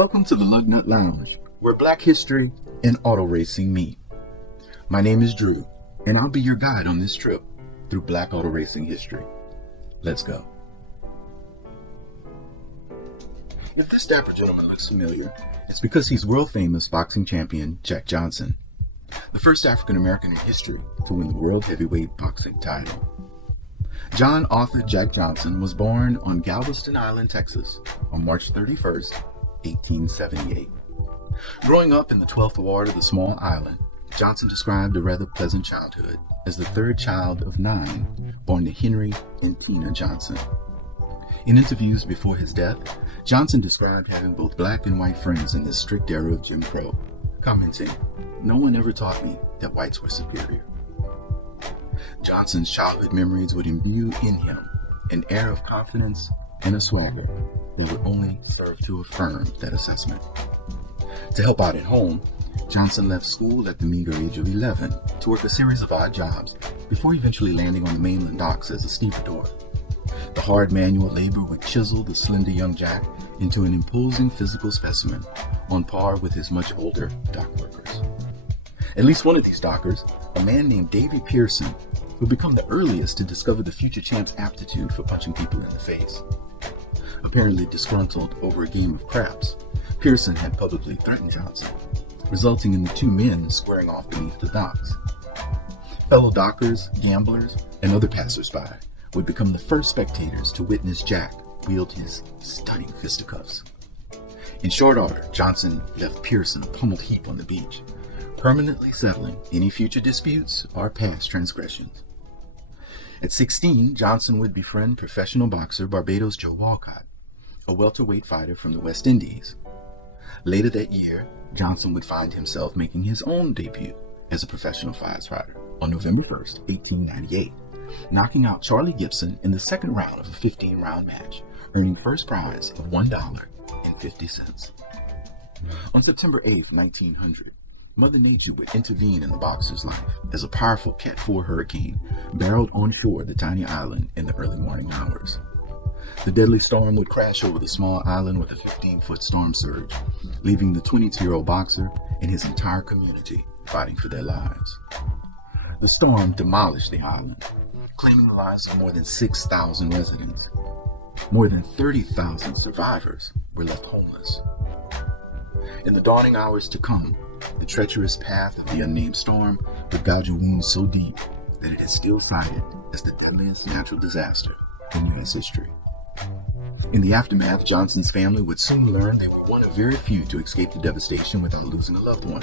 Welcome to the Lug Nut Lounge, where Black history and auto racing meet. My name is Drew, and I'll be your guide on this trip through Black auto racing history. Let's go. If this dapper gentleman looks familiar, it's because he's world-famous boxing champion Jack Johnson, the first African-American in history to win the world heavyweight boxing title. John Arthur Jack Johnson was born on Galveston Island, Texas, on March 31st, 1878. Growing up in the 12th ward of the small island, Johnson described a rather pleasant childhood as the third child of 9, born to Henry and Tina Johnson. In interviews before his death, Johnson described having both black and white friends in this strict era of Jim Crow, commenting, "No one ever taught me that whites were superior." Johnson's childhood memories would imbue in him an air of confidence and a swagger that would only serve to affirm that assessment. To help out at home, Johnson left school at the meager age of 11 to work a series of odd jobs before eventually landing on the mainland docks as a stevedore. The hard manual labor would chisel the slender young Jack into an imposing physical specimen on par with his much older dock workers. At least one of these dockers, a man named Davy Pearson, would become the earliest to discover the future champ's aptitude for punching people in the face. Apparently disgruntled over a game of craps, Pearson had publicly threatened Johnson, resulting in the two men squaring off beneath the docks. Fellow dockers, gamblers, and other passersby would become the first spectators to witness Jack wield his stunning fisticuffs. In short order, Johnson left Pearson a pummeled heap on the beach, permanently settling any future disputes or past transgressions. At 16, Johnson would befriend professional boxer Barbados Joe Walcott, a welterweight fighter from the West Indies. Later that year, Johnson would find himself making his own debut as a professional fighter on November 1st, 1898, knocking out Charlie Gibson in the second round of a 15-round match, earning first prize of $1.50. On September 8th, 1900, Mother Nature would intervene in the boxer's life as a powerful Cat 4 hurricane barreled onshore the tiny island in the early morning hours. The deadly storm would crash over the small island with a 15-foot storm surge, leaving the 22-year-old boxer and his entire community fighting for their lives. The storm demolished the island, claiming the lives of more than 6,000 residents. More than 30,000 survivors were left homeless. In the dawning hours to come, the treacherous path of the unnamed storm would gouge a wound so deep that it is still cited as the deadliest natural disaster in U.S. history. In the aftermath, Johnson's family would soon learn they were one of very few to escape the devastation without losing a loved one.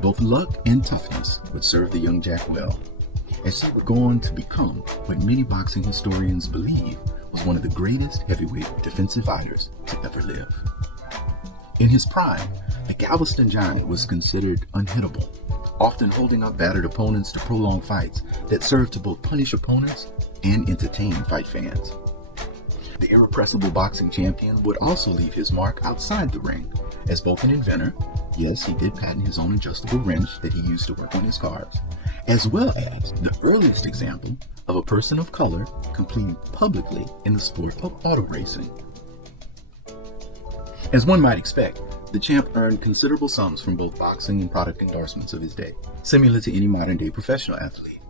Both luck and toughness would serve the young Jack well, as he would go on to become what many boxing historians believe was one of the greatest heavyweight defensive fighters to ever live. In his prime, the Galveston Giant was considered unhittable, often holding up battered opponents to prolong fights that served to both punish opponents and entertain fight fans. The irrepressible boxing champion would also leave his mark outside the ring as both an inventor, yes, he did patent his own adjustable wrench that he used to work on his cars, as well as the earliest example of a person of color competing publicly in the sport of auto racing. As one might expect, the champ earned considerable sums from both boxing and product endorsements of his day, similar to any modern-day professional athlete.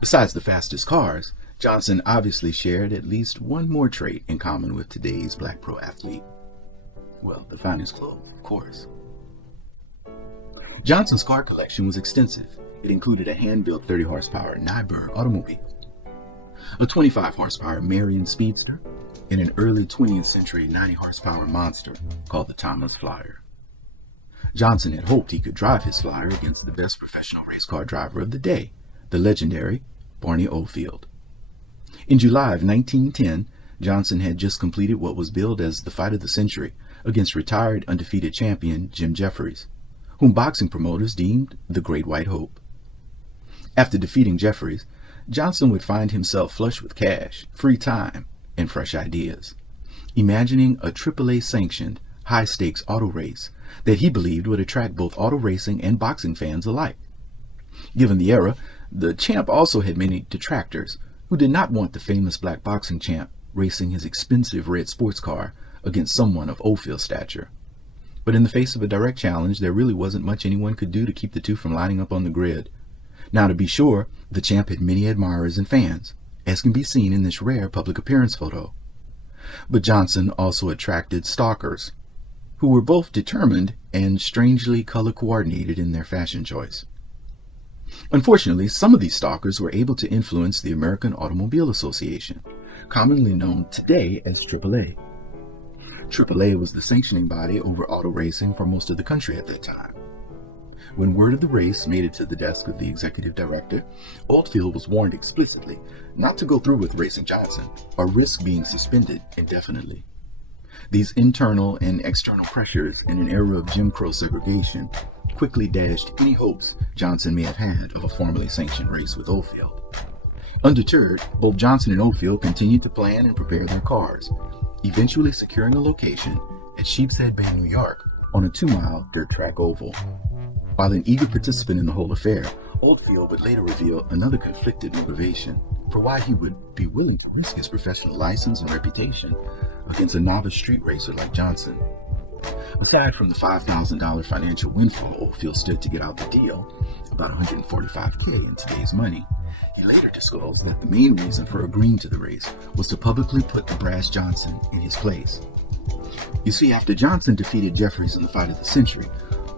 Besides the fastest cars, Johnson obviously shared at least one more trait in common with today's black pro athlete. Well, the finest clothes, of course. Johnson's car collection was extensive. It included a hand-built 30-horsepower Nyberg automobile, a 25-horsepower Marion Speedster, and an early 20th century 90-horsepower monster called the Thomas Flyer. Johnson had hoped he could drive his Flyer against the best professional race car driver of the day, the legendary Barney Oldfield. In July of 1910, Johnson had just completed what was billed as the fight of the century against retired undefeated champion Jim Jeffries, whom boxing promoters deemed the Great White Hope. After defeating Jeffries, Johnson would find himself flush with cash, free time, and fresh ideas, imagining a AAA-sanctioned, high-stakes auto race that he believed would attract both auto racing and boxing fans alike. Given the era, the champ also had many detractors who did not want the famous black boxing champ racing his expensive red sports car against someone of Oldfield's stature. But in the face of a direct challenge, there really wasn't much anyone could do to keep the two from lining up on the grid. Now, to be sure, the champ had many admirers and fans, as can be seen in this rare public appearance photo. But Johnson also attracted stalkers, who were both determined and strangely color-coordinated in their fashion choice. Unfortunately, some of these stalkers were able to influence the American Automobile Association, commonly known today as AAA. AAA was the sanctioning body over auto racing for most of the country at that time. When word of the race made it to the desk of the executive director, Oldfield was warned explicitly not to go through with racing Johnson or risk being suspended indefinitely. These internal and external pressures in an era of Jim Crow segregation quickly dashed any hopes Johnson may have had of a formally sanctioned race with Oldfield. Undeterred, both Johnson and Oldfield continued to plan and prepare their cars, eventually securing a location at Sheepshead Bay, New York, on a 2-mile dirt track oval. While an eager participant in the whole affair, Oldfield would later reveal another conflicted motivation for why he would be willing to risk his professional license and reputation against a novice street racer like Johnson. Aside from the $5,000 financial windfall Oldfield stood to get out the deal, about $145K in today's money, he later disclosed that the main reason for agreeing to the race was to publicly put the brash Johnson in his place. You see, after Johnson defeated Jeffries in the fight of the century,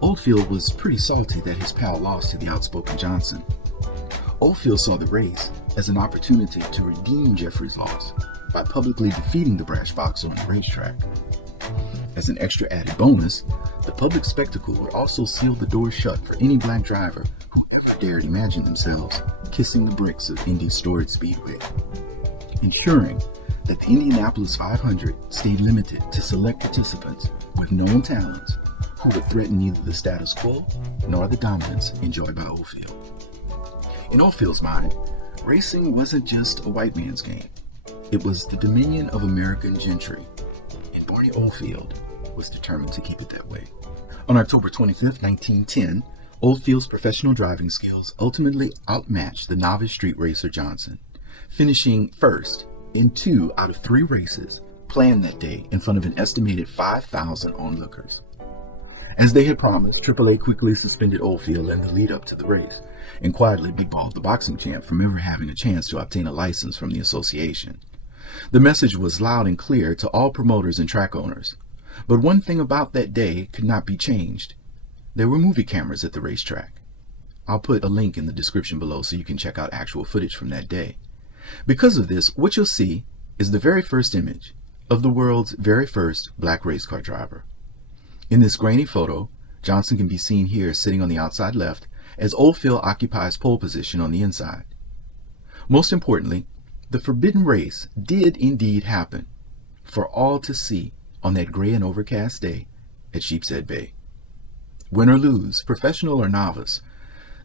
Oldfield was pretty salty that his pal lost to the Outspoken Johnson. Oldfield saw the race as an opportunity to redeem Jeffries' loss by publicly defeating the brash boxer on the racetrack. As an extra added bonus, the public spectacle would also seal the doors shut for any black driver who ever dared imagine themselves kissing the bricks of Indy's storied speedway, ensuring that the Indianapolis 500 stayed limited to select participants with known talents who would threaten neither the status quo nor the dominance enjoyed by Oldfield. In Oldfield's mind, racing wasn't just a white man's game. It was the dominion of American gentry, and Barney Oldfield was determined to keep it that way. On October 25, 1910, Oldfield's professional driving skills ultimately outmatched the novice street racer Johnson, finishing first in 2 out of 3 races planned that day in front of an estimated 5,000 onlookers. As they had promised, AAA quickly suspended Oldfield in the lead up to the race, and quietly big-balled the boxing champ from ever having a chance to obtain a license from the association. The message was loud and clear to all promoters and track owners. But one thing about that day could not be changed. There were movie cameras at the racetrack. I'll put a link in the description below so you can check out actual footage from that day. Because of this, what you'll see is the very first image of the world's very first black race car driver. In this grainy photo, Johnson can be seen here sitting on the outside left as Oldfield occupies pole position on the inside. Most importantly, the forbidden race did indeed happen for all to see on that gray and overcast day at Sheepshead Bay. Win or lose, professional or novice,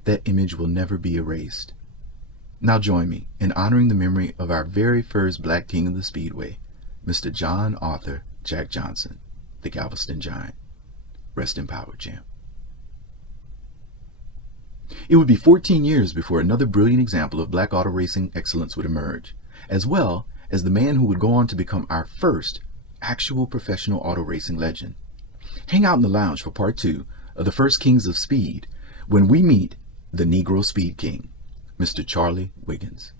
that image will never be erased. Now join me in honoring the memory of our very first black king of the Speedway, Mr. John Arthur Jack Johnson, the Galveston Giant. Rest in power, champ. It would be 14 years before another brilliant example of black auto racing excellence would emerge, as well as the man who would go on to become our first actual professional auto racing legend. Hang out in the lounge for part 2 of the First Kings of Speed when we meet the Negro Speed King, Mr. Charlie Wiggins.